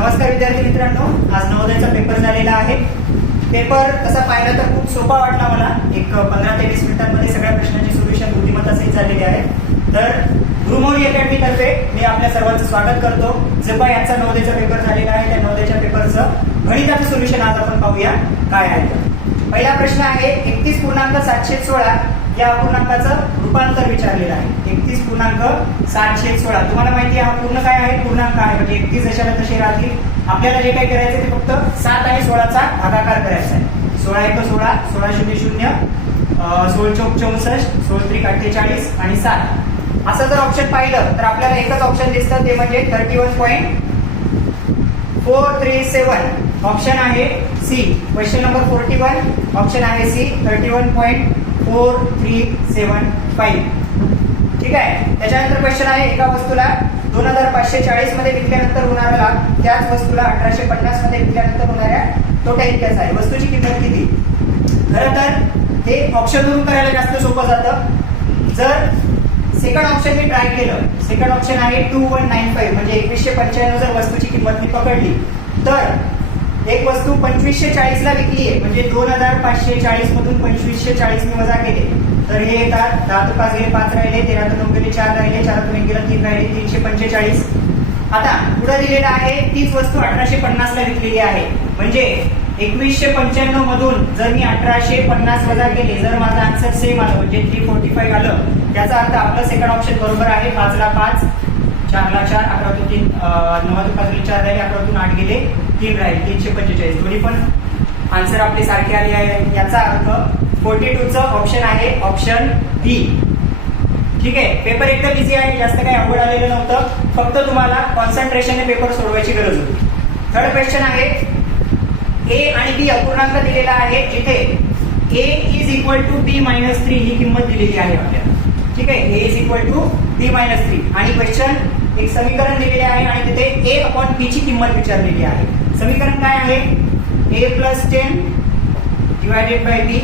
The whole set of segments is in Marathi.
नमस्कार विद्यार्थी मित्रांनो आज नवोदयचा पेपर झालेला आहे. पेपर तसा पाहिला तर खूप सोपा वाटला मला. एक पंधरा ते वीस मिनिटांमध्ये सगळ्या प्रश्नांची सोल्युशन बुद्धिमत्तासहित झालेली आहे. तर गुरुमौली अकॅडमीतर्फे मी आपल्या सर्वांचं स्वागत करतो. जपा यांचा नवोदयचा पेपर झालेला आहे. त्या नवोदयच्या पेपरचं गणिताचं सोल्युशन आज आपण पाहूया. काय आहे पहिला प्रश्न आहे एकतीस पूर्णांक सातशे सोळा या अपूर्णांकाचं रूपांतर विचारलेलं आहे. एकतीस पूर्णांक सातशे सोळा. तुम्हाला माहिती आहे हा पूर्ण काय आहे? पूर्णांक आहे. म्हणजे एकतीस जशाला तसे राहतील. आपल्याला जे काही करायचं ते फक्त सात आणि सोळाचा भागाकार करायचा आहे. सोळा एक सोळा सोळा शून्य शून्य सोळ चौक चौसष्ट सोळ त्रिक अठ्ठेचाळीस आणि सात. असं जर ऑप्शन पाहिलं तर आपल्याला एकच ऑप्शन दिसतं ते म्हणजे thirty one point four three seven option आहे C question number forty one option आहे C thirty one point four three seven five. ठीक आहे? त्याच्यानंतर क्वेश्चन आहे एका वस्तूला. दोन हजार पाचशे चाळीसमध्ये विकल्यानंतर होणारा लाभ त्याच वस्तूला अठराशे पन्नासमध्ये विकल्यानंतर होणाऱ्या तोटा इतक्याच आहे. वस्तूची किंमत किती? खरं तर हे ऑप्शनवरून करायला जास्त सोपं जातं. जर सेकंड ऑप्शन मी ट्राय केलं सेकंड ऑप्शन आहे टू वन नाईन फाईव्ह म्हणजे एकवीसशे पंच्याण्णव जर वस्तूची किंमत मी पकडली तर एक वस्तू पंचवीसशे चाळीसला विकली आहे म्हणजे दोन हजार पाचशे चाळीस मधून पंचवीसशे चाळीस मी वजा केले. तर हे येतात दहा ते पाच गेले पाच राहिले तेरा तर नऊ गेले चार राहिले चारातून एक गेला तीन राहिले तीनशे पंचेचाळीस. आता पुढे दिलेलं आहे तीच वस्तू अठराशे पन्नास ला विकलेली आहे. म्हणजे एकवीसशे पंच्याण्णव मधून जर मी अठराशे पन्नास वजा केले जर माझा आन्सर सेम आलं म्हणजे थ्री फोर्टी फाईव्ह आलं त्याचा अर्थ आपलं सेकंड ऑप्शन बरोबर आहे पाचला पाच चारला चार अकरातून तीन नवातून पाच गेले चार राहिले अकरातून आठ गेले. तीन राहील तीनशे पंचेचाळीस. दोन्ही पण आन्सर आपले सारखे आले आहे. याचा अर्थ फोर्टी टूचं ऑप्शन आहे ऑप्शन बी ठीक आहे? पेपर एकदम इझी आहे. जास्त काही अवघड आलेलं नव्हतं. फक्त तुम्हाला कॉन्सन्ट्रेशनने पेपर सोडवायची गरज होती. थर्ड क्वेश्चन आहे ए आणि बी अपूर्णांक दिलेला आहे जिथे A is equal to B minus three ही किंमत दिलेली आहे आपल्याला. ठीक आहे? A is equal to B minus three आणि क्वेश्चन एक समीकरण दिलेले आहे आणि तिथे ए अपॉन बी ची किंमत विचारलेली आहे. समीकरण काय आहे? A plus ten divided by B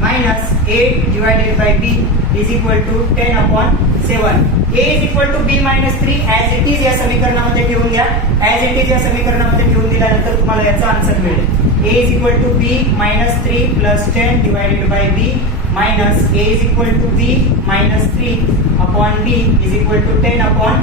minus A divided by B is equal to ten upon seven A is equal to B minus three as it is या समीकरणामध्ये ठेवून द्या एज इट इज या समीकरणामध्ये ठेवून दिल्यानंतर तुम्हाला याचा आन्सर मिळेल. A is equal to B minus three plus ten divided by B minus A is equal to B minus three upon B is equal to ten upon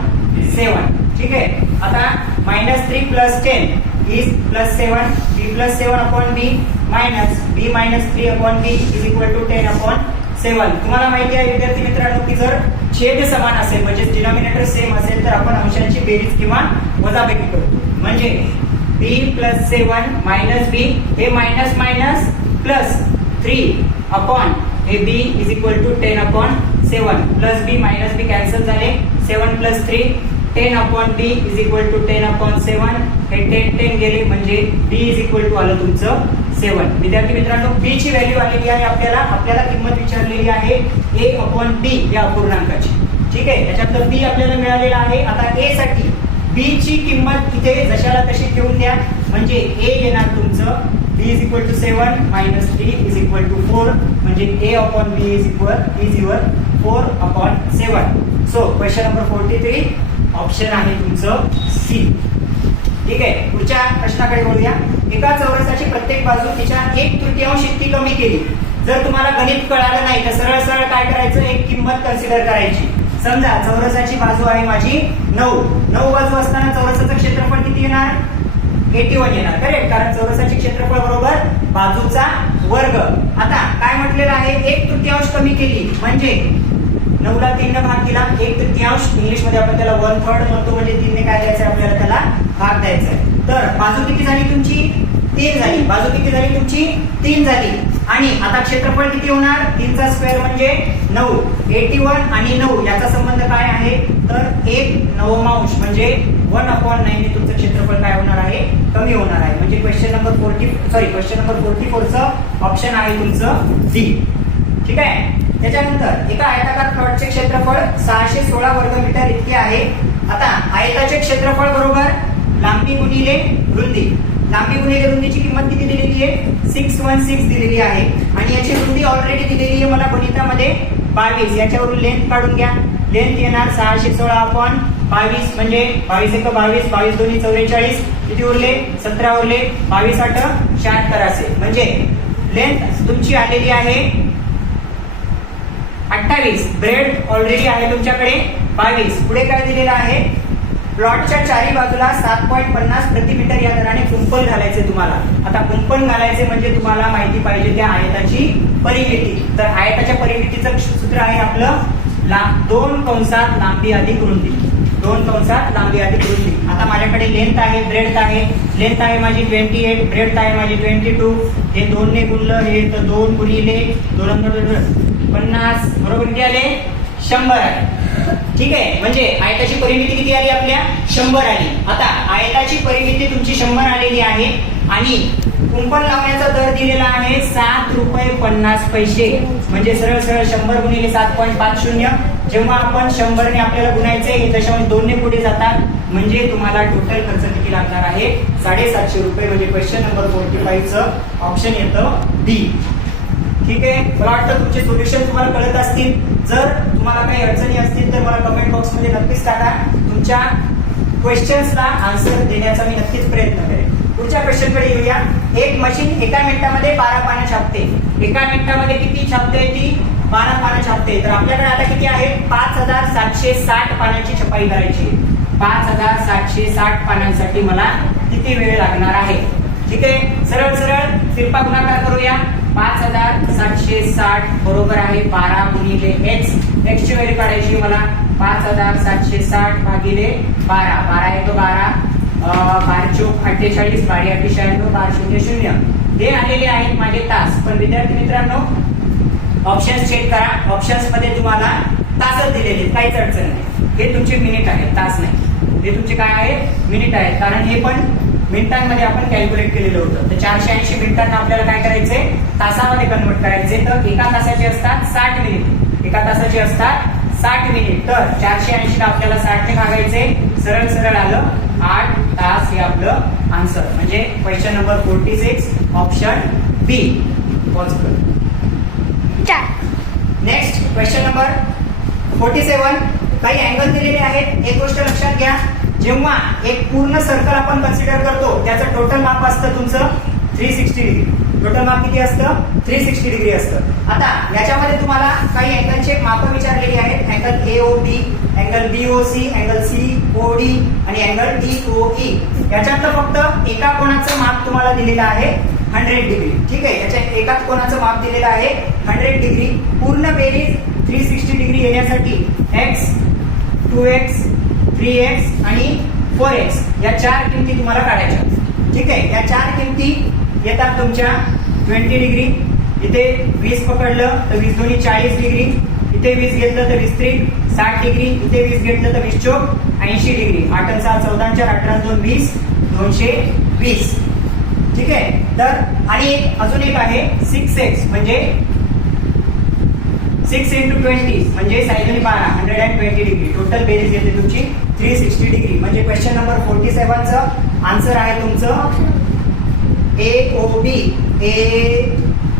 seven ठीक आहे? आता minus three plus ten is plus seven B plus seven upon B minus B minus three upon B is equal to ten upon seven तुम्हाला माहिती आहे विद्यार्थी मित्रांनो की जर छेद समान असेल म्हणजे डिनॉमिनेटर सेम असेल तर आपण अंशांची बेरीज किंवा वजाबाकी करतो म्हणजे बी प्लस सेवन मायनस बी हे minus minus plus three upon हे B is equal to ten upon seven plus B minus B cancel झाले seven plus three ten upon B is equal to ten upon seven हे टेन टेन गेले म्हणजे बी इज इक्वल टू आलं तुमचं सेवन विद्यार्थी मित्रांनो बी ची व्हॅल्यू आलेली आहे आपल्याला. आपल्याला किंमत विचारलेली आहे ए अपॉन डी या अपूर्णांकाची ठीक आहे? त्याच्यात बी आपल्याला मिळालेलं आहे. आता ए साठी बी ची किंमत इथे जशाला तशी ठेवून द्या. म्हणजे ए येणार तुमचं B is equal to seven minus three is equal to four म्हणजे A upon B is equal is your four upon seven so question number forty three option आहे तुमचं सी ठीक आहे पुढच्या प्रश्नाकडे बोलूया एका चौरसाची प्रत्येक बाजू तिच्या एक तृतीयांश इतकी कमी केली. जर तुम्हाला गणित कळालं नाही तर सरळ सरळ काय करायचं? एक किंमत कन्सिडर करायची. समजा चौरसाची बाजू आहे माझी नऊ. नऊ बाजू असताना चौरसाचं क्षेत्रफळ किती येणार? एटी वन येणार करेक्ट कारण चौरसाचे क्षेत्रफळ बरोबर बाजूचा वर्ग. आता काय म्हटलेलं आहे? एक तृतीयांश कमी केली. म्हणजे नऊला तीन भाग दिला. एक तृतीयांश. इंग्लिशमध्ये आपण त्याला वन थर्ड म्हणतो. म्हणजे तीनने काय द्यायचं आपल्याला त्याला भाग द्यायचा आहे तर बाजू किती झाली तुमची तीन झाली. बाजू किती झाली तुमची तीन झाली. आणि आता क्षेत्रफळ किती होणार? तीनचा स्क्वेअर म्हणजे नऊ. एटी वन आणि नऊ याचा संबंध काय आहे? तर एक नवमांश. म्हणजे वन अपॉन नाईन तुमचं क्षेत्रफळ काय होणार आहे? कमी होणार आहे. म्हणजे question number forty sorry question number forty फोरचं option आहे तुमचं डी ठीक आहे? त्याच्यानंतर एका आयताकार प्लॉटचे क्षेत्रफळ सहाशे सोळा वर्ग मीटर इतके आहे. आता आयताचे क्षेत्रफळ बरोबर लांबी गुणिले रुंदी. लांबी गुणिले रुंदीची किंमत किती दिलेली आहे? सिक्स वन सिक्स दिलेली आहे. आणि याची रुंदी ऑलरेडी दिलेली आहे मला गणितामध्ये बावीस. याच्यावरून लेंथ काढून घ्या. लेंथ येणार सहाशे सोळा अपॉन बावीस म्हणजे बावीस एक बावीस बावीस दोन्ही चौवेचाळीस. किती उरले? सतरा उरले. बावीस आठ शहात्तर असेल. म्हणजे लेंथ तुमची आलेली आहे अठ्ठावीस. ब्रेड ऑलरेडी आहे तुमच्याकडे. बावीस. पुढे काय दिलेलं आहे? प्लॉटच्या चारी बाजूला सात पॉईंट पन्नास प्रति मीटर या दराने कुंपण घालायचे तुम्हाला. आता कुंपण घालायचे म्हणजे तुम्हाला माहिती पाहिजे त्या आयताची परिमिती. तर आयताच्या परिमितीचं सूत्र आहे आपलं ला दोन कंसात लांबी अधिक रुंदी. दोन कंसात लांबी अधिक रुंदी. आता माझ्याकडे लेंथ आहे ब्रेड आहे. लेंथ आहे माझी ट्वेंटी एट ब्रेड आहे माझी ट्वेंटी टू हे दोनने गुणलं हे तर दोन गुणिले दोन पन्नास बरोबर किती आले? शंभर आले. ठीक आहे? म्हणजे आयताची परिमिती किती आली आपल्या? शंभर आली. आता आयताची परिमिती तुमची शंभर आलेली आहे आणि कुंपण लावण्याचा दर दिलेला आहे सात रुपये पन्नास पैसे. म्हणजे सरळ सरळ शंभर गुणिले सात पॉईंट पाच शून्य. जेव्हा आपण शंभरने आपल्याला गुणायचंय हे दशांश दोनने पुढे जातात. म्हणजे तुम्हाला टोटल खर्च किती लागणार आहे? साडेसातशे रुपये. म्हणजे क्वेश्चन नंबर फोर्टी फाईव्हचं ऑप्शन येतं डी ठीक आहे? मला वाटतं तुमचे सोल्युशन तुम्हाला कळत असतील. जर तुम्हाला काही अडचणी असतील तर मला कमेंट बॉक्समध्ये नक्कीच टाका. तुमच्या क्वेश्चन्सला आन्सर देण्याचा मी नक्कीच प्रयत्न करेन. पुढच्या क्वेश्चनकडे येऊया. एक मशीन एका मिनिटामध्ये बारा पानं छापते. एका मिनिटामध्ये किती छापते ती? बारा पानं छापते. तर आपल्याकडे आता किती आहे? पाच हजार सातशे साठ पानांची छपाई करायची पाच हजार सातशे साठ पानांसाठी मला किती वेळ लागणार आहे? ठीक आहे? सरळ सरळ कृपा गुणाकार करूया. पाच हजार सातशे साठ बरोबर आहे बारा गुणिले एक्स एक्स ची व्हॅल्यू काढायची मला. पाच हजार सातशे साठ भागिले बारा. बारा एक बारा. अं, चोक अठ्ठेचाळीस बारी अठ्ठे शून्य शून्य. हे आलेले आहेत माझे तास. पण विद्यार्थी मित्रांनो ऑप्शन्स चेक करा. ऑप्शन्समध्ये तुम्हाला तासच दिलेले आहेत, काहीच अडचण नाही. हे तुमचे मिनिट आहेत. तास नाही. हे तुमचे काय आहे मिनिट आहेत. कारण हे पण मिनिटांमध्ये आपण कॅल्क्युलेट केलेलं होतं. तर चारशे ऐंशी मिनिटांना आपल्याला काय करायचंय? तासामध्ये कन्वर्ट करायचे तर एका तासाचे असतात साठ मिनिट एका तासाचे असतात साठ मिनिट तर चारशे ऐंशी आपल्याला साठने भागायचे सरळ सरळ आलं. आठ तास हे आपलं आन्सर म्हणजे question number forty six option B possible चार. Next question number forty seven काही अँगल दिलेले आहेत? एक गोष्ट लक्षात घ्या. जेव्हा एक पूर्ण सर्कल आपण कन्सिडर करतो त्याचं टोटल माप असतं तुमचं थ्री सिक्स्टी डिग्री टोटल माप किती असतं? थ्री सिक्स्टी डिग्री असतं. आता याच्यामध्ये तुम्हाला काही अँगलचे माप विचारलेली आहेत. Angle A O B angle B O C angle C O D आणि अँगल डी ओ ई याच्यातलं फक्त एका कोणाचं माप तुम्हाला दिलेलं आहे हंड्रेड डिग्री ठीक आहे? याच्या एकाच कोणाचं माप दिलेलं आहे हंड्रेड डिग्री पूर्ण बेरीज थ्री सिक्स्टी डिग्री येण्यासाठी X two X three X आणि फोर एक्स या चार किमती तुम्हाला काढायच्या ठीक आहे? या चार किमती येतात तुमच्या ट्वेंटी डिग्री इथे वीस पकडलं तर वीस दोन्ही चाळीस डिग्री इथे वीस घेतलं तर वीस त्रिक साठ डिग्री इथे वीस घेतलं तर वीस चोक. ऐंशी डिग्री आठ सहा चौदा चार अठरा दोन वीस दोनशे वीस. ठीक आहे? तर आणि एक अजून एक आहे सिक्स एक्स म्हणजे सिक्स इंटू ट्वेंटी म्हणजे सायकल बारा hundred and twenty degree total बेरीज येते तुमची थ्री सिक्स्टी डिग्री म्हणजे क्वेश्चन नंबर फोर्टी सेवनचं आन्सर आहे तुमचं A O B A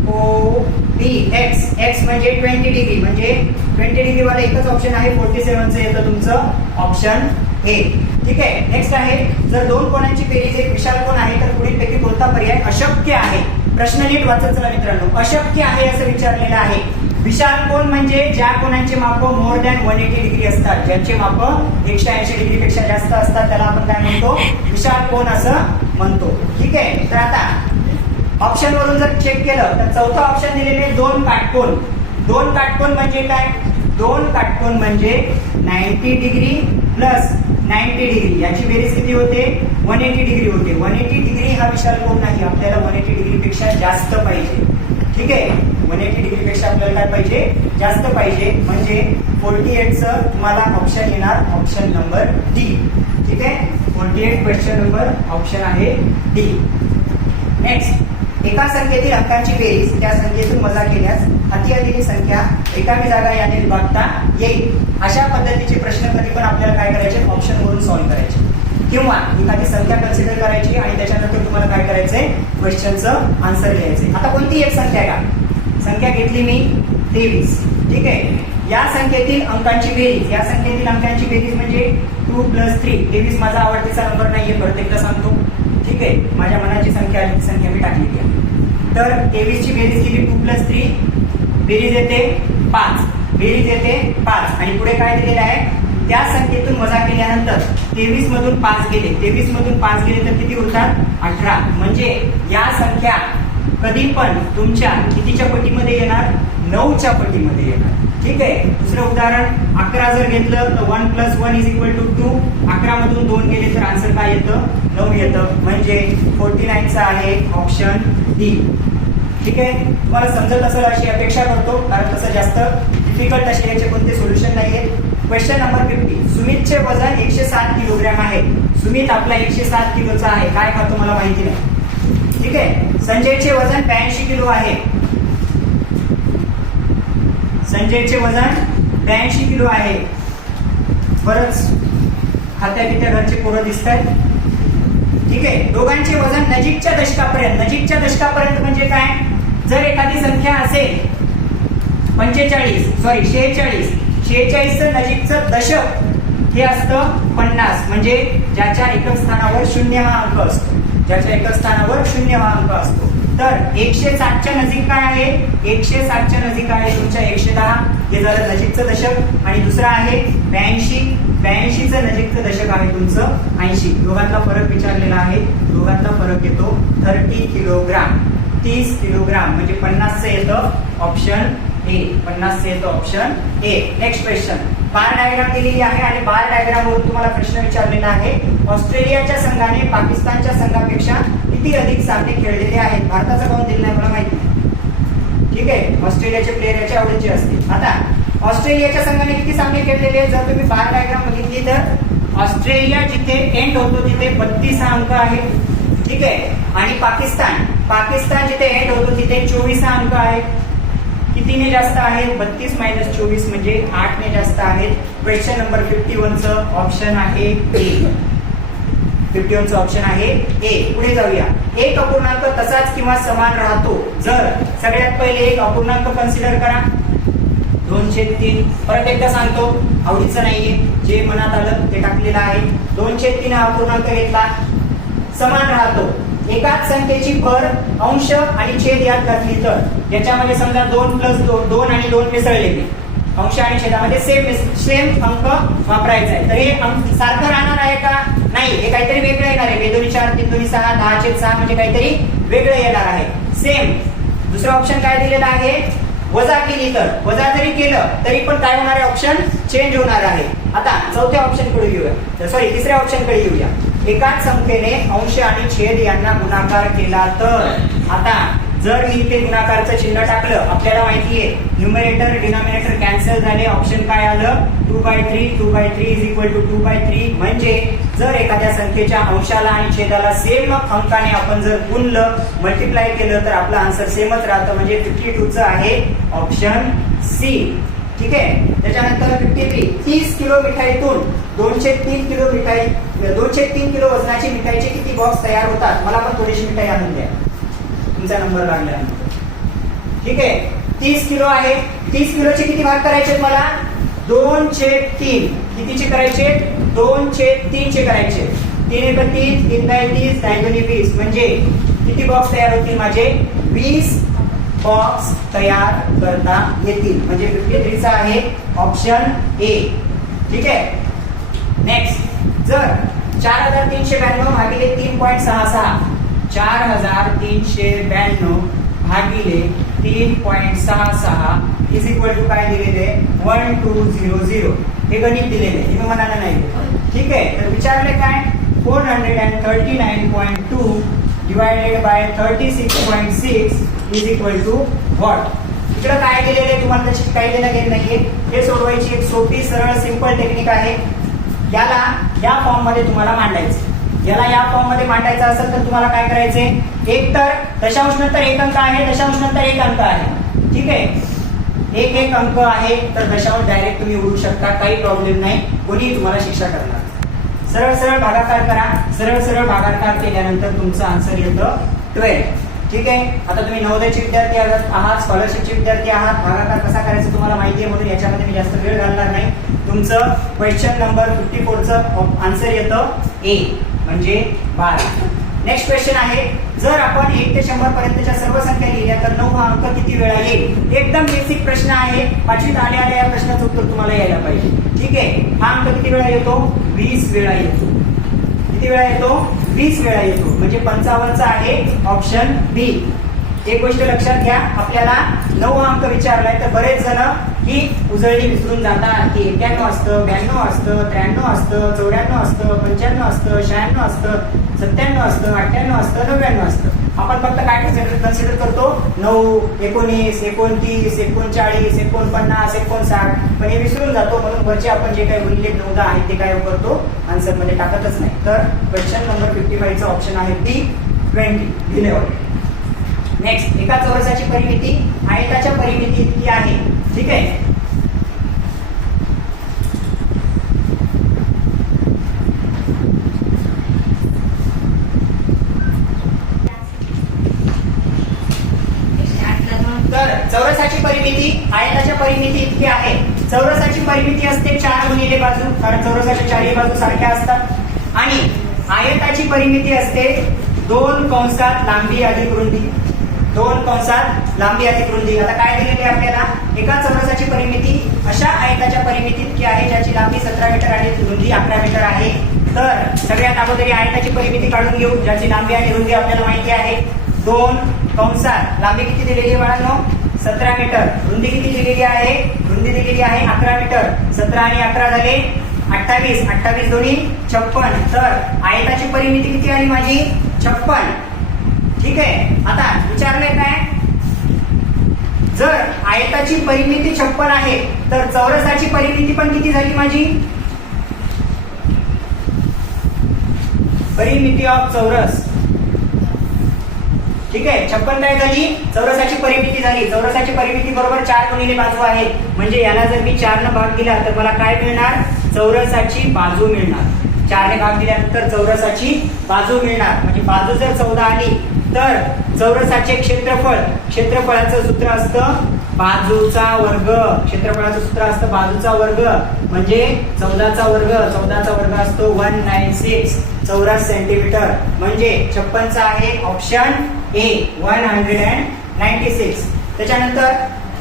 O B X X म्हणजे ट्वेंटी डिग्री म्हणजे ट्वेंटी डिग्री वाला एकच ऑप्शन आहे फोर्टी सेवनचं येतं तुमचं ऑप्शन ए ठीक आहे? नेक्स्ट आहे जर दोन कोणांची बेरीज एक विशाल कोण आहे तर पुढीलपैकी कोणता पर्याय अशक्य आहे? प्रश्न नीट वाचत चला मित्रांनो. अशक्य आहे असं विचारलेलं आहे. विशाल कोण म्हणजे? ज्या कोणांचे माप more than one eighty degree असतात. ज्यांचे माप एकशे ऐंशी डिग्री पेक्षा जास्त असतात त्याला आपण काय म्हणतो? विशाल कोण असं म्हणतो. ठीक आहे? तर आता ऑप्शन वरून जर चेक केलं तर चौथा ऑप्शन दिलेले दोन काटकोन. दोन काटकोन म्हणजे काय? दोन काटकोन म्हणजे ninety degree plus ninety degree याची बेरीज किती होते? वन एटी डिग्री होते. वन एटी डिग्री हा विशाल कोण नाही? आपल्याला वन एटी डिग्री पेक्षा जास्त पाहिजे. ठीक आहे? वन एटी डिग्रीपेक्षा आपल्याला काय पाहिजे? जास्त पाहिजे. म्हणजे फोर्टी एटचं तुम्हाला ऑप्शन येणार. ऑप्शन नंबर डी ठीक आहे? Forty eight question number option आहे डी नेक्स्ट एका संख्येतील अंकांची बेरीज त्या संख्येतून वजा केल्यास हाती आलेली संख्या एकामी जागा याने विभागता येईल. अशा पद्धतीचे प्रश्न कधी पण आपल्याला काय करायचे? ऑप्शन वरून सॉल्व्ह करायचे. किंवा एखादी संख्या कन्सिडर करायची आणि त्याच्यानंतर तुम्हाला काय करायचंय? क्वेश्चनचं आन्सर घ्यायचंय. आता कोणती एक संख्या का संख्या घेतली मी तेवीस. ठीक आहे? या संख्येतील अंकांची बेरीज या संख्येतील अंकांची बेरीज म्हणजे टू प्लस थ्री तेवीस माझा आवडतीचा नंबर नाहीये परत एकदा सांगतो. ठीक आहे? माझ्या मनाची संख्या आली संख्या मी टाकलेली आहे. तर तेवीसची बेरीज केली टू प्लस थ्री बेरीज येते पाच. बेरीज येते पाच. आणि पुढे काय दिलेलं आहे? त्या संख्येतून वजा केल्यानंतर तेवीस मधून पाच गेले. तेवीस मधून पाच गेले तर किती उरतात? अठरा. म्हणजे या संख्या कधी पण तुमच्या कितीच्या पटीमध्ये येणार? नऊच्या पटीमध्ये येणार. ठीक आहे? दुसरं उदाहरण अकरा जर घेतलं तर one plus one is equal to two अकरा मधून दोन गेले तर आन्सर काय येतं? नऊ येतं. म्हणजे फोर्टी नाईनचा आहे ऑप्शन डी ठीक आहे? तुम्हाला समजत असेल अशी अपेक्षा करतो कारण तसं जास्त डिफिकल्ट असे याचे कोणते सोल्युशन नाहीये. क्वेश्चन नंबर फिफ्टी सुमितचे वजन एकशे सात किलोग्रॅम आहे. सुमित आपला एकशे सात किलोचा आहे. काय खातो मला माहिती नाही. ठीक आहे? संजयचे वजन ब्याऐंशी किलो आहे. संजयचे वजन ब्याऐंशी किलो आहे. बरंच खात्या पित्या घरचे पोरं दिसत आहेत ठीक आहे? दोघांचे वजन नजीकच्या दशकापर्यंत नजीकच्या दशकापर्यंत म्हणजे काय? जर एखादी संख्या असेल पंचेचाळीस सॉरी शेहेचाळीस. शेहेचाळीसचं नजीकचं दशक हे असतं पन्नास म्हणजे ज्याच्या एकक स्थानावर शून्य हा अंक असतो. ज्याच्या एकक स्थानावर शून्य हा अंक असतो. तर एकशे सातच्या नजीक काय आहे? एकशे सातच्या नजीक आहे तुमच्या एकशे दहा हे झालं नजीकचं दशक. आणि दुसरं आहे ब्याऐंशी. ब्याऐंशीचं नजीकचं दशक आहे तुमचं ऐंशी. दोघांतला फरक विचारलेला आहे. दोघांतला फरक येतो थर्टी किलोग्राम तीस किलोग्राम म्हणजे पन्नासचं येतं ऑप्शन ए पन्नासचं येतं option A next question bar diagram दिलेली आहे आणि बार डायग्रामवरून तुम्हाला प्रश्न विचारलेला आहे. ऑस्ट्रेलियाच्या संघाने पाकिस्तानच्या संघापेक्षा किती अधिक सामने खेळलेले आहेत? भारताचा कोण दिलेला नाही मला माहिती नाही. ठीक आहे? ऑस्ट्रेलियाचे प्लेयर याच्या आवडीचे असतील. आता ऑस्ट्रेलियाच्या संघाने किती सामने खेळलेले आहेत? जर तुम्ही बार डायग्राम बघितली तर ऑस्ट्रेलिया जिथे एंड होतो तिथे बत्तीस हा अंक आहे. ठीक आहे? आणि पाकिस्तान पाकिस्तान जिथे एंड होतो तिथे चोवीस हा अंक आहे. कितीने जास्त आहेत? बत्तीस मायनस चोवीस म्हणजे आठ ने जास्त आहेत. क्वेश्चन नंबर फिफ्टी वनचं ऑप्शन आहे ए फिफ्टी वनचं ऑप्शन आहे ए पुढे जाऊया. एक अपूर्णांक तसाच किंवा समान राहतो. जर सगळ्यात पहिले एक अपूर्णांक कन्सिडर करा. दोनशे तीन. परत एकदा सांगतो. आवडीचं नाहीये. जे मनात आलं ते टाकलेलं आहे. दोनशे तीन हा अपूर्णांक घेतला. समान राहतो. एकाच संख्येची भर अंश आणि छेद यात घातली तर. याच्यामध्ये समजा दोन प्लस दोन दोन आणि दोन मिसळलेले अंश आणि छेदामध्ये सेम सेम अंक वापरायचा आहे. तर हे अंक सारखं राहणार आहे का? नाही. हे काहीतरी वेगळं येणार आहे. बेदोनी चार तीन दोन्ही सहा दहा छेद सहा म्हणजे काहीतरी वेगळं येणार आहे. सेम दुसरं ऑप्शन काय दिलेलं आहे? वजा केली तर. वजा जरी केलं तरी पण काय होणार आहे? ऑप्शन चेंज होणार आहे. आता चौथ्या ऑप्शनकडे येऊया. सॉरी तिसऱ्या ऑप्शनकडे येऊया. एकाच संख्येने अंश आणि छेद यांना गुणाकार केला तर. आता जर मी इथे गुणाकारचं चिन्ह टाकलं आपल्याला माहितीये न्युमरेटर डिनॉमिनेटर कॅन्सल झाले ऑप्शन काय आलं? Two by three two by three is equal to two by three म्हणजे जर एखाद्या संख्येच्या अंशाला आणि छेदाला सेम अंकाने आपण जर गुणलं मल्टिप्लाय केलं तर आपला आन्सर सेमच राहतं. म्हणजे फिफ्टी टूचं आहे ऑप्शन सी ठीक आहे? त्याच्यानंतर फिफ्टी थ्री तीस किलो मिठाईतून दोनशे तीन किलो मिठाई दोनशे तीन किलो वजनाची मिठाईचे किती बॉक्स तयार होतात मला पण थोडीशी मिठाई आणून द्या. तुमचा नंबर लागल्यानंतर. ठीक आहे? तीस किलो आहे. तीस किलोचे किती भाग करायचे मला? दोन छेद तीन. कितीचे करायचे दोन छेद तीनचे करायचे तीन एक तीस तीन बाय तीस दोन्ही वीस. म्हणजे किती बॉक्स तयार होतील माझे? वीस बॉक्स तयार करता येतील. म्हणजे फिफ्टी थ्रीचा आहे ऑप्शन ए ठीक आहे? नेक्स्ट जर चार हजार तीनशे ब्याण्णव भागिले तीन पॉईंट सहा सहा. चार हजार तीनशे ब्याण्णव भागिले तीन पॉईंट सहा सहा इज इक्वल टू काय दिलेले? One two zero zero. हे गणित दिलेले. हे मी मनाला नाही ठीक आहे? तर विचारले काय? Four hundred and thirty nine point two divided by thirty six point six is equal to what इकडं काय दिलेलं? आहे तुम्हाला त्याची काही देणं घेत नाहीये. हे सोडवायची एक सोपी सरळ सिंपल टेक्निक आहे. याला या फॉर्ममध्ये तुम्हाला मांडायचं. याला या फॉर्ममध्ये मांडायचं असेल तर तुम्हाला काय करायचे एक तर दशांश नंतर एक अंक आहे दशांश नंतर एक अंक आहे. ठीक आहे? एक एक अंक आहे तर दशांश डायरेक्ट तुम्ही उडू शकता काही प्रॉब्लेम नाही. कोणी तुम्हाला शिक्षा करणार सरळ सरळ भागाकार करा. सरळ सरळ भागाकार केल्यानंतर तुमचं आन्सर येतं ट्वेल्व ठीक आहे? आता तुम्ही नवोदयचे विद्यार्थी आहात स्कॉलरशिपचे विद्यार्थी आहात. भागाकार कसा करायचा तुम्हाला माहिती आहे म्हणून याच्यामध्ये मी जास्त वेळ घालणार नाही. तुमचं क्वेश्चन नंबर फिफ्टी फोरचं आन्सर येतं. ए म्हणजे बारा नेक्स्ट क्वेश्चन आहे जर आपण एक ते शंभर पर्यंतच्या सर्व संख्या लिहिल्या तर नऊ हा अंक किती वेळा येईल? एकदम बेसिक प्रश्न आहे. पाचवीत आल्या आल्या या प्रश्नाचं उत्तर तुम्हाला यायला पाहिजे. ठीक आहे? हा अंक किती वेळा येतो? वीस वेळा येतो. किती वेळा येतो? वीस वेळा येतो. म्हणजे पंचावन्नचा आहे ऑप्शन बी एक गोष्ट लक्षात घ्या आपल्याला नऊ अंक विचारलाय तर बरेच जण ही उजळणी विसरून जातात की एक्क्याण्णव असतं ब्याण्णव असतं त्र्याण्णव असतं चौऱ्याण्णव असतं पंच्याण्णव असतं शहाण्णव असतं सत्त्याण्णव असतं अठ्ठ्याण्णव असतं नव्याण्णव असतं. आपण फक्त काय कन्सिडर कन्सिडर करतो? नऊ एकोणीस एकोणतीस एकोणचाळीस एकोणपन्नास एकोणसाठ. पण हे विसरून जातो म्हणून वरचे आपण जे काही उल्लेख नव्हता आहे ते काय करतो? आन्सरमध्ये टाकतच नाही. तर क्वेश्चन नंबर फिफ्टी फाईव्हचा ऑप्शन आहे डी ट्वेंटी दिले नेक्स्ट एका चौरसाची परिमिती आयताच्या परिमिती इतकी आहे. ठीक आहे तर चौरसाची परिमिती आयताच्या परिमिती इतकी आहे. चौरसाची परिमिती असते चार गुणिले बाजू कारण चौरसाच्या चारही बाजू सारख्या असतात. आणि आयताची परिमिती असते दोन कंसात लांबी अधिक रुंदी. दोन कंसात लांबी अधिक रुंदी. आता काय दिलेली आपल्याला? एका चौरसाची परिमिती अशा आयताच्या परिमिती इतकी आहे ज्याची लांबी सतरा मीटर आणि रुंदी अकरा मीटर आहे. तर सगळ्यात अगोदर आयताची परिमिती काढून घेऊ ज्याची लांबी आणि रुंदी आपल्याला माहिती आहे. दोन कंसात लांबी किती दिलेली आहे बाळांनो? सतरा मीटर. रुंदी किती दिलेली आहे? रुंदी दिलेली आहे अकरा मीटर. सतरा आणि अकरा झाले अठ्ठावीस. अठ्ठावीस दोन्ही छप्पन. तर आयताची परिमिती किती आली माझी? छप्पन. ठीक आहे? आता विचारलंय काय? जर आयताची परिमिती छप्पन आहे तर चौरसाची परिमिती पण किती झाली माझी? परिमिती ऑफ चौरस. ठीक आहे? छप्पन काय झाली? चौरसाची परिमिती झाली. चौरसाची परिमिती बरोबर चार गुणिले बाजू आहे. म्हणजे याला जर मी चारनं भाग दिला तर मला काय मिळणार? चौरसाची बाजू मिळणार. चारने भाग दिल्यानंतर चौरसाची बाजू मिळणार. म्हणजे बाजू जर चौदा आली तर चौरसाचे क्षेत्रफळ क्षेत्रफळाचं सूत्र असतं बाजूचा वर्ग. क्षेत्रफळाचं सूत्र असतं बाजूचा वर्ग. म्हणजे चौदाचा वर्ग चौदाचा वर्ग असतो वन नाईन सिक्स चौरस सेंटीमीटर म्हणजे छप्पनचा आहे option A one hundred and ninety six त्याच्यानंतर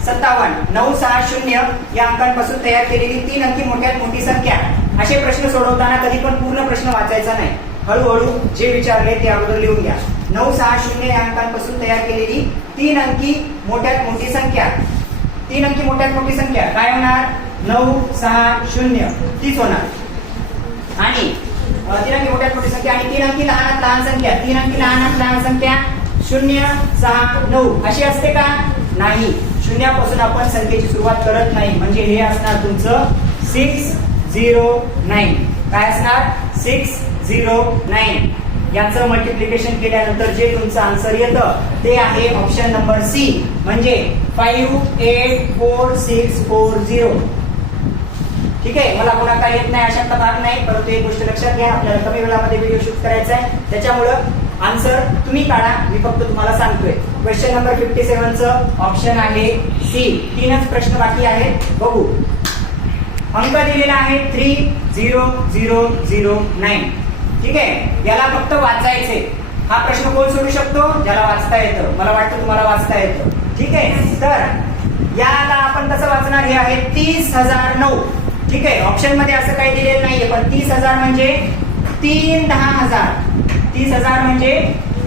सत्तावन्न नऊ सहा शून्य या अंकांपासून तयार केलेली तीन अंकी मोठ्यात मोठी संख्या. असे प्रश्न सोडवताना कधी पण पूर्ण प्रश्न वाचायचा नाही. हळूहळू जे विचारले ते अगोदर लिहून घ्या. नऊ सहा शून्य या अंकांपासून तयार केलेली तीन अंकी मोठ्यात मोठी संख्या. तीन अंकी मोठ्यात मोठी संख्या. काय होणार? नऊ सहा शून्य. तीच होणार. आणि तीन अंकी मोठ्यात मोठी संख्या आणि तीन अंकी लहानात लहान संख्या. तीन अंकी लहानात लहान संख्या. शून्य सहा नऊ. अशी असते का? नाही. शून्यापासून आपण संख्येची सुरुवात करत नाही. म्हणजे हे असणार तुमचं सिक्स झिरो नाईन काय असणार? सिक्स झिरो नाईन याचं मल्टिप्लिकेशन केल्यानंतर जे तुमचं आन्सर येतं ते आहे ऑप्शन नंबर सी म्हणजे five eight four six four zero ठीक आहे? मला काय येत नाही अशा भाग नाही. परंतु एक गोष्ट लक्षात घ्या. आपल्याला कमी वेळामध्ये व्हिडिओ शूट करायचा आहे. त्याच्यामुळं आन्सर तुम्ही काढा मी फक्त तुम्हाला सांगतोय. क्वेश्चन नंबर फिफ्टी सेव्हनचं ऑप्शन आहे सी तीनच प्रश्न बाकी आहेत. बघू. अंक दिलेला आहे three zero zero zero nine ठीक आहे? याला फक्त वाचायचे. हा प्रश्न कोण सोडू शकतो? ज्याला वाचता येतं. मला वाटतं तुम्हाला वाचता येतं. ठीक आहे? तर याला आपण कसं वाचणार? हे आहे तीस हजार नऊ. ठीक आहे? ऑप्शनमध्ये असं काही दिलेलं नाहीये पण तीस हजार म्हणजे तीन दहा हजार. तीस हजार म्हणजे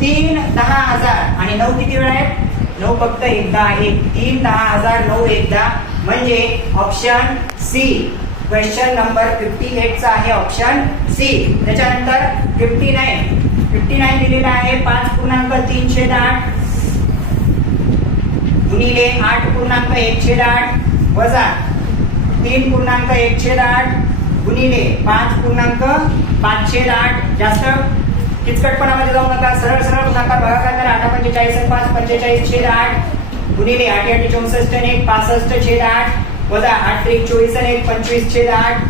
तीन दहा हजार. आणि नऊ किती वेळा आहेत? नऊ फक्त एकदा आहे. तीन दहा हजार नऊ एकदा. म्हणजे option C question number fifty एटचा आहे ऑप्शन सी त्याच्यानंतर फिफ्टी नाईन फिफ्टी नाईन दिलेला आहे पाच पूर्णांक तीनशे आठ. गुणिले आठ पूर्णांक एकशे आठ. वजा तीन पूर्णांक एकशे आठ. गुणिले पाच पूर्णांक पाचशे आठ. जास्त? किचकटपणामध्ये जाऊ नका सरळ सरळ गुणाकार भागाकार करा आठ पंचेचाळीस पाच पंचेचाळीस छेद आठ. गुणिले आठ आठ चौसष्ट एक पासष्ट छेद आठ. वजा आठ एक चोवीस आणि एक पंचवीस छेद आठ.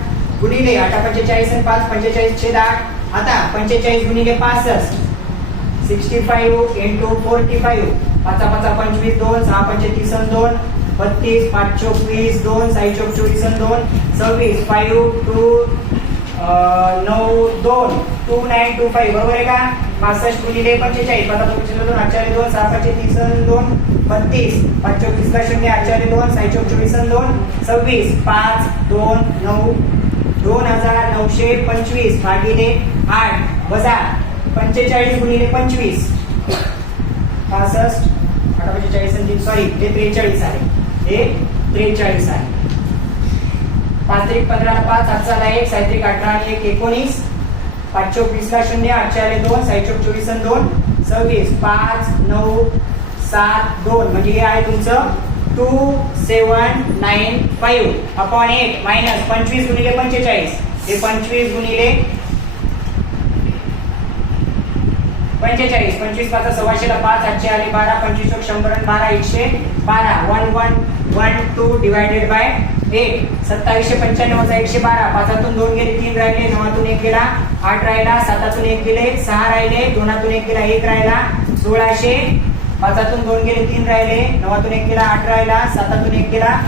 गुणिले आठ पंचेचाळीस आणि पाच पंचेचाळीस छेद आठ. आता पंचेचाळीस गुणिले पासष्ट. Sixty five into forty five. पाचा पाचा पंचवीस दोन. सहा पंचे तीस दोन. बत्तीस पाच चोवीस दोन. साई चोक चोवीस दोन. सव्वीस फाईव्ह टू. नऊ दोन टू नाईन टू फाईव्ह बरोबर आहे का? पासष्ट गुणिले पंचेचाळीस. पाच पंचवीस दोन आचार्य दोन सहा पाचशे तीस दोन बत्तीस. पाच चोवीस ला शून्य आचार्य दोन साई चोक चोवीस दोन सव्वीस. पाच दोन नऊ दोन हजार नऊशे पंचवीस भागिले आठ वजा पंचेचाळीस गुणिले पंचवीस. पासष्ट आठ पंचेचाळीस सॉरी ते त्रेचाळीस आहे. हे त्रेचाळीस आहे. पाच त्रिक पंधरा पाच आजचा एक सायत्रिक अठरा आणि एक एकोणीस. पाच चोवीस शून्य आठशे आले दोन साईचोक चोवीस आणि दोन. सव्वीस पाच नऊ सात दोन. म्हणजे हे आहे तुमचं two seven nine five upon eight minus पंचवीस गुणिले पंचेचाळीस. हे पंचवीस गुणिले पंचेचाळीस. पंचवीस पाच सव्वाशेला पाच आठशे आले बारा पंचवीस शंभर बारा एकशे बारा. One one one two divided by हे सत्तावीसशे पंच्याण्णवचा एकशे बारा. पाचातून दोन गेले तीन राहिले नवातून एक गेला आठ राहिला सातातून एक गेले सहा राहिले दोनातून एक गेला एक राहिला सोळाशे. पाचातून दोन गेले तीन राहिले नवातून एक गेला आठ राहिला सातातून एक गेला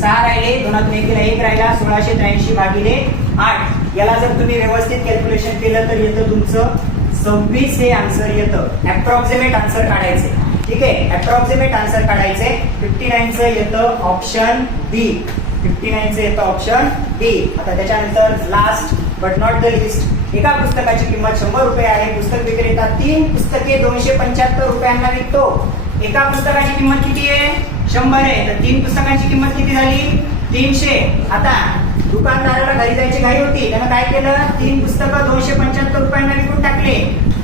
सहा राहिले दोनातून एक गेला एक राहिला सोळाशे त्र्याऐंशी भागिले आठ. याला जर तुम्ही व्यवस्थित कॅल्क्युलेशन केलं तर येतं तुमचं सव्वीस हे आन्सर येतं. अप्रॉक्सिमेट आन्सर काढायचे. ठीक आहे? अप्रॉक्सिमेट आन्सर काढायचे. फिफ्टी नाईनचं येतं ऑप्शन बी फिफ्टी नाईनचं येतं ऑप्शन बी आता त्याच्यानंतर last but not the list एका पुस्तकाची किंमत शंभर रुपये आहे. पुस्तक विक्रेता तीन पुस्तके दोनशे पंच्याहत्तर रुपयांना विकतो. एका पुस्तकाची किंमत किती आहे? शंभर आहे. तर तीन पुस्तकांची किंमत किती झाली? तीनशे. आता दुकानदाराला घरी जायची घाई होती. त्यानं काय केलं? तीन पुस्तकं दोनशे पंच्याहत्तर रुपयांना विकून टाकले.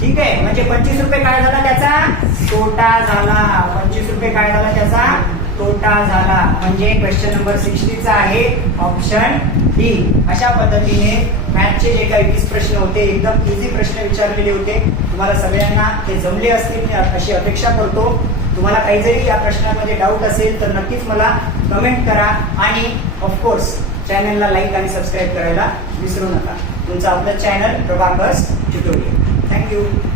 ठीक आहे? म्हणजे पंचवीस रुपये काय झाला त्याचा. तोटा झाला. पंचवीस रुपये काय झाला त्याचा? तोटा झाला. म्हणजे क्वेश्चन नंबर सिक्स्टीचा आहे ऑप्शन डी अशा पद्धतीने मॅथचे जे काही वीस प्रश्न होते एकदम इझी प्रश्न विचारलेले होते. तुम्हाला सगळ्यांना ते जमले असतील मी अशी अपेक्षा करतो. तुम्हाला काही जरी या प्रश्नांमध्ये डाऊट असेल तर नक्कीच मला कमेंट करा. आणि ऑफकोर्स चॅनलला लाईक आणि सबस्क्राईब करायला विसरू नका. तुमचं आपलं चॅनल प्रभाकर्स ट्युटोरियल थँक्यू